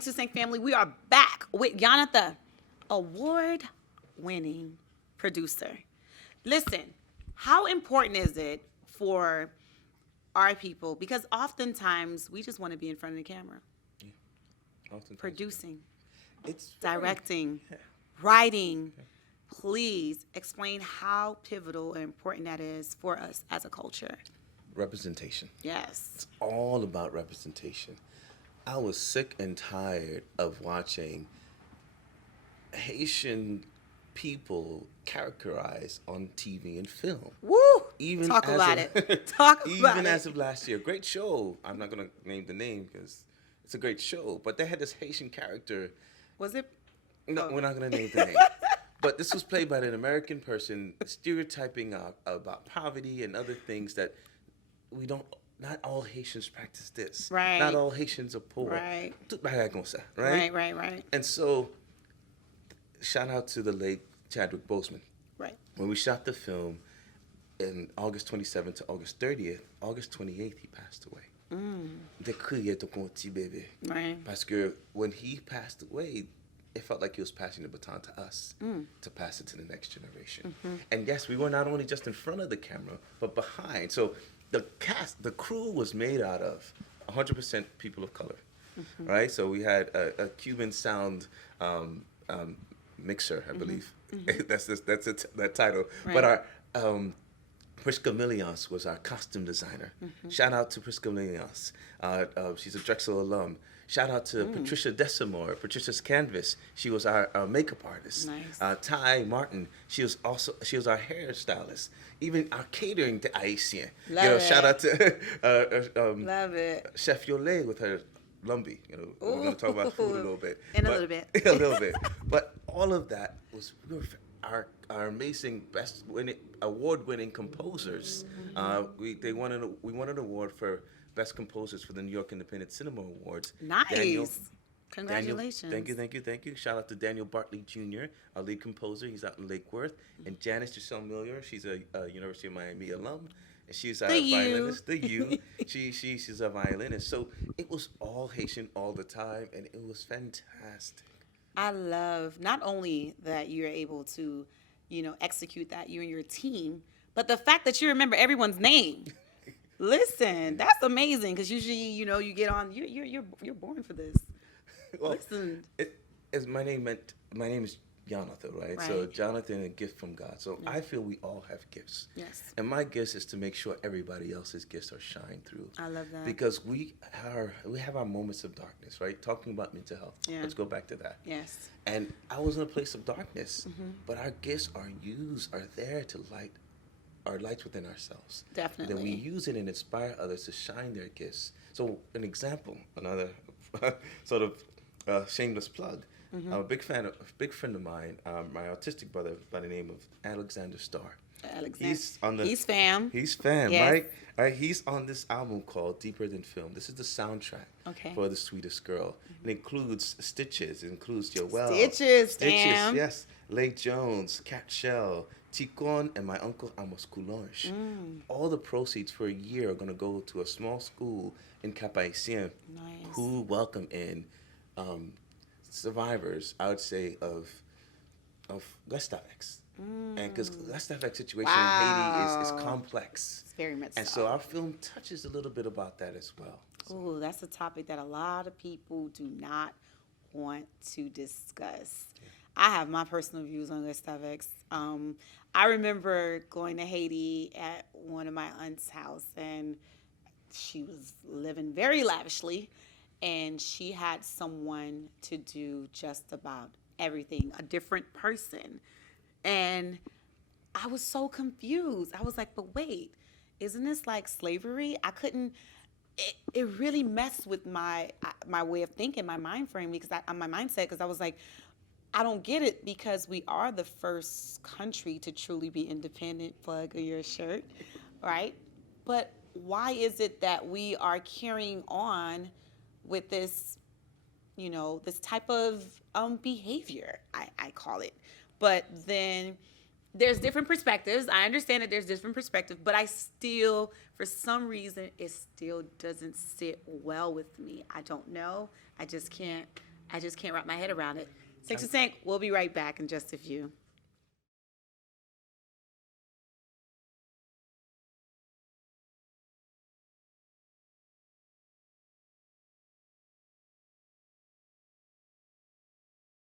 seg2 family, we are back with Yanatha, award-winning producer. Listen, how important is it for our people? Because oftentimes we just want to be in front of the camera. Yeah. Oftentimes Producing, it's directing, writing. Please explain how pivotal and important that is for us as a culture. representation. Yes. It's all about representation. I was sick and tired of watching Haitian people characterized on TV and film. Woo! Even Talk as about of- it. Talk about Even it. as of last year, great show. I'm not gonna name the name because it's a great show. But they had this Haitian character. Was it? No, Oh. we're not gonna name the name. But this was played by an American person, stereotyping about poverty and other things that we don't. Not all Haitians practice this. Right. Not all Haitians are poor. Right. Tout bagay kon sa, right? Right. And so, shout out to the late Chadwick Boseman. Right. When we shot the film in August 27th to August 30th, August 28th, he passed away. De crier to kon ti bébé. Right. Parce que when he passed away, it felt like he was passing the baton to us to pass it to the next generation. And yes, we were not only just in front of the camera, but behind. So the cast, the crew was made out of 100% people of color, right? So we had a Cuban sound mixer, I believe. That's that title. Right. But our Prisca Millions was our costume designer. Shout out to Prisca Millions. She's a Drexel alum. Shout out to Patricia Desimore, Patricia's Canvas. She was our makeup artist. Nice. Ty Martin, she was our hairstylist. Even our catering to Haitien. Love it. Shout out to Love it. Chef Yole with her lumbi. We're going to talk about food a little bit. In a little bit. A little bit. But all of that was our amazing award-winning composers. We won an award for Best Composers for the New York Independent Cinema Awards. Nice. Congratulations. Thank you. Shout out to Daniel Bartley Jr., our lead composer. He's out in Lake Worth. And Janice Giselle Miller, she's a University of Miami alum. And she's our violinist. She's a violinist. So it was all Haitian all the time, and it was fantastic. I love not only that you're able to, execute that, you and your team, but the fact that you remember everyone's name. Listen, that's amazing because usually, you get on. You're born for this. Well, Listen, my name is Yanatha, right? So Jonathan, a gift from God. So I feel we all have gifts. Yes. And my gifts is to make sure everybody else's gifts are shined through. I love that. Because we have our moments of darkness, right? Talking about mental health. Yeah. Let's go back to that. Yes. And I was in a place of darkness, but our gifts are there to light our lights within ourselves. Definitely. Then we use it and inspire others to shine their gifts. So an example, another sort of shameless plug. I'm a big friend of mine, my autistic brother by the name of Alexander Starr. Alexander. He's fam. He's fam, Yes. right? All right. He's on this album called Deeper Than Film. This is the soundtrack for The Sweetest Girl. It includes Stitches. It includes Joelle. Stitches, fam. Yes. Lake Jones, Cat Shell, Ticon, and my uncle Amos Coulange. All the proceeds for a year are going to go to a small school in Cap-Haïtien who welcome in survivors, I would say, of Gustavx. And because Gustavx situation in Haiti is complex. It's very much and so our film touches a little bit about that as well. Oh, that's a topic that a lot of people do not want to discuss. Yeah. I have my personal views on Gustavx. I remember going to Haiti at one of my aunt's house, and she was living very lavishly, and she had someone to do just about everything, a different person. And I was so confused. I was like, but wait, isn't this like slavery? I couldn't, it really messed with my way of thinking, my mind frame, because my mindset, because I was like, I don't get it, because we are the first country to truly be independent, plug of your shirt, right? But why is it that we are carrying on with this, this type of behavior, I call it. But then there's different perspectives. I understand that there's different perspectives, but I still, for some reason, it still doesn't sit well with me. I don't know. I just can't wrap my head around it. 6 to Sync, we'll be right back in just a few.